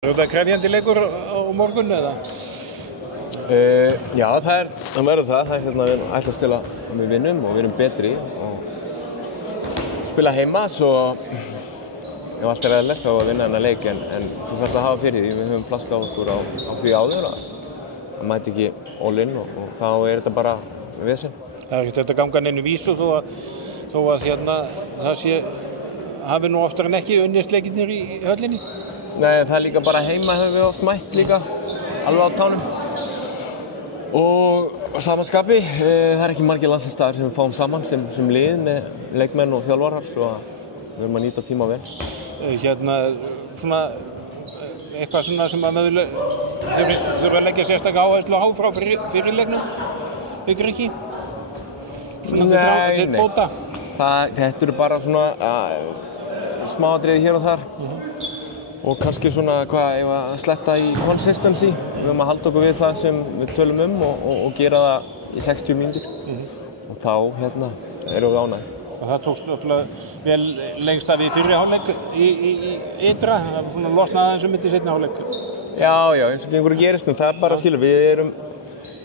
Er þetta krefjandi leikur á morgun eða? Já, það verður það. Við ætlumst til að við vinnum og við erum betri og spila heima, svo ef allt er eðlilegt þá að vinna þennan leik en þú þarft að hafa fyrir því. Við höfum flaskað okkur á því áður að mæti ekki all in og þá er þetta bara vesen. Það er ekkert að ganga neinu vísu þó að það hafi nú oftar en ekki unnist leikirnir í höllinni. Nei, það er líka bara heima höfum við oft mætt líka, alveg á tánum. Og samanskapi, það er ekki margir landsliðsstaðir sem við fáum saman sem lið með leikmenn og þjálfarar, svo við höfum að nýta tíma vel. Eitthvað sem að þurfa að leggja sérstaklega áherslu á frá fyrir leiknum, ykkur ekki? Til bóta? Þetta eru bara smáatriði hér og þar. Og kannski ef að sletta í consistency. Við höfum að halda okkur við það sem við tölum og gera það í 60 mínútur. Og þá erum við ánægðir. Og það tókst náttúrulega vel lengst af í fyrri hálfleik í ytra. Það var losnað aðeins í seinni hálfleik. Já, eins og gengur að gerist. Það er bara skilur, við erum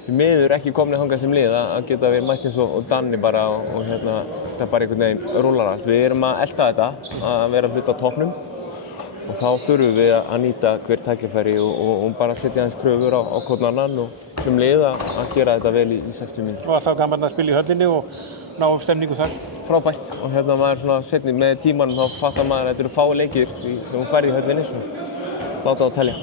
miður ekki komin þangað sem lið að geta verið mætt eins og Danni bara og það bara einhvern veginn rúlar allt. Við erum að elta þetta, að vera hluti á toppnum. Og þá þurfum við að nýta hver tækifæri og bara setja aðeins kröfur á hvorn annan og sem lið að gera þetta vel í 60 mínútur. Og alltaf gaman að spila í höllinni og ná stemningu þar? Frábært. Og maður setni með tímanum þá fattar maður að þetta eru fáir leikir sem hún fær í höllinni, svo láta það að telja.